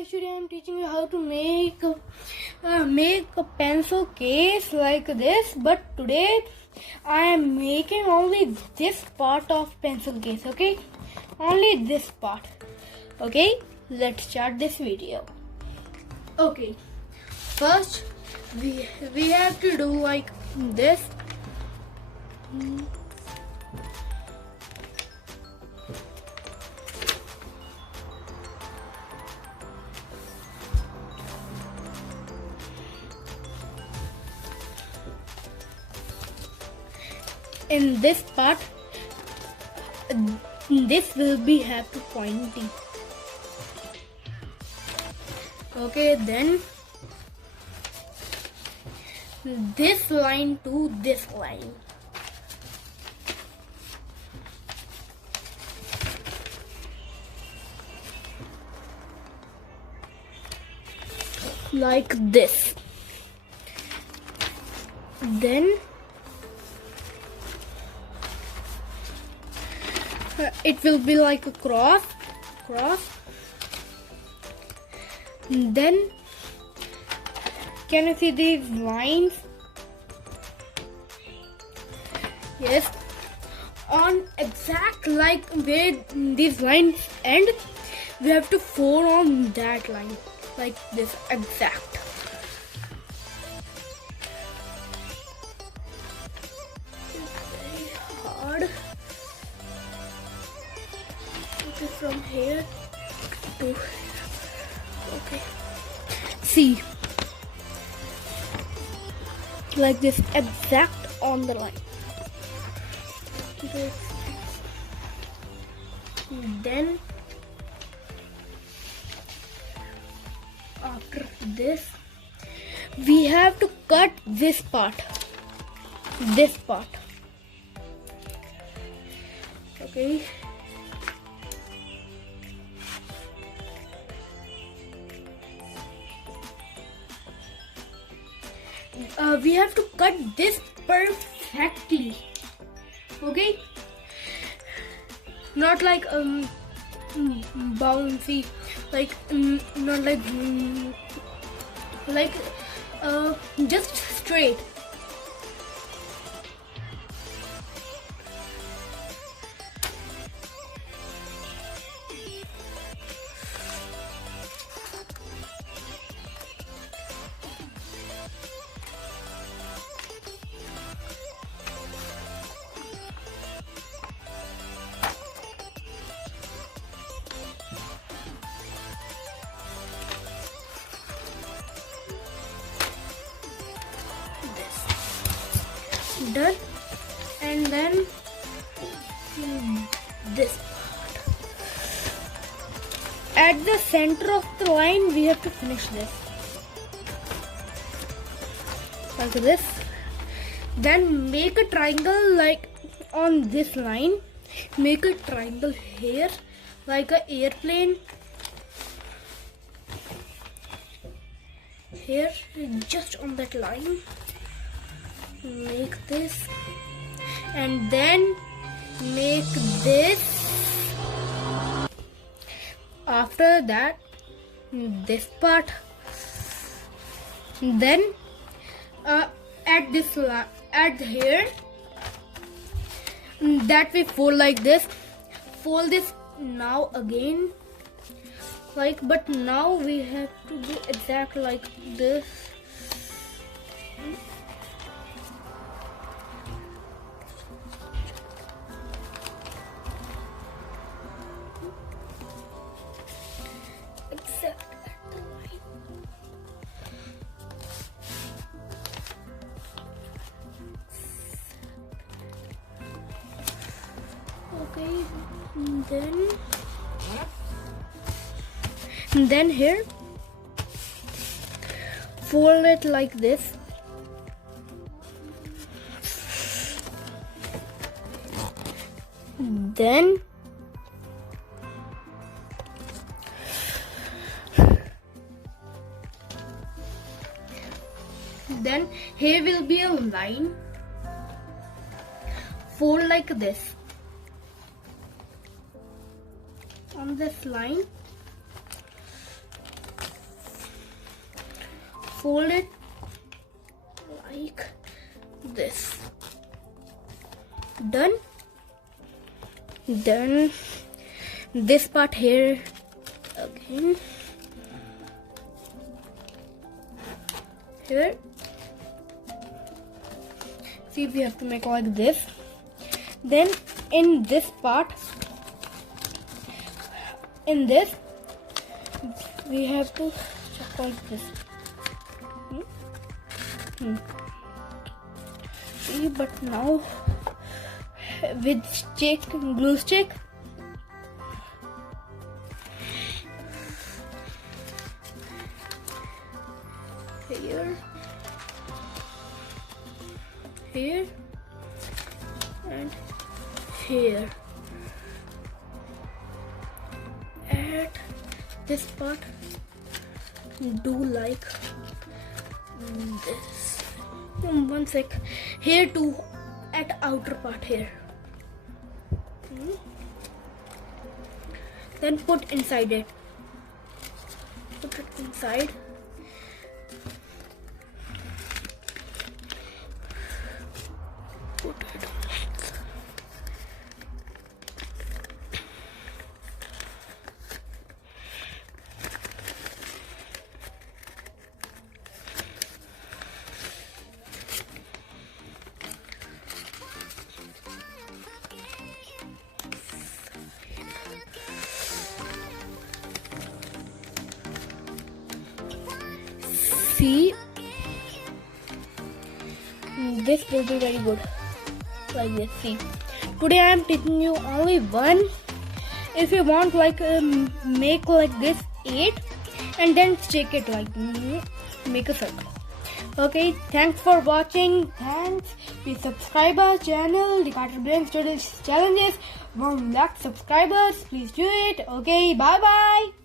guys, today I'm teaching you how to make a pencil case like this. But today I am making only this part of pencil case. Okay, only this part. Okay, let's start this video. Okay, first we have to do like this. In this part, this will be have to pointing. Okay, then this line to this line. Like this. Then it will be like a cross. Then can you see these lines? Yes, on exact like where these lines end, we have to fold on that line like this exact. Very hard. From here to okay, see, like this exact on the line. Then after this we have to cut this part, okay. We have to cut this perfectly, okay, not like bouncy, like not like just straight. Done. And then this part. At the center of the line we have to finish this like this. Then make a triangle like on this line. Make a triangle here like an airplane. Here, just on that line. Make this and then make this. After that, this part. Then at this at here, that we fold like this. Fold this now again, like, but now we have to do exact like this. Okay, then here fold it like this. Then here will be a line. Fold like this. On this line, fold it like this. Done. Then this part here again. Here. See, we have to make like this. Then in this part, in this, we have to check like this. See, but now with stick, glue stick, here, here, and here. At this part, do like this. One sec. Here too, at outer part here. Then put inside it. Put it inside. Put it. See, this will be very good. Like this. See, today I am teaching you only one. If you want, like make like this 8 and then stick it like make a circle. Okay, thanks for watching. Thanks. Please subscribe our channel, the Carter Brain Studios Challenges. 1 lakh subscribers. Please do it. Okay, bye bye.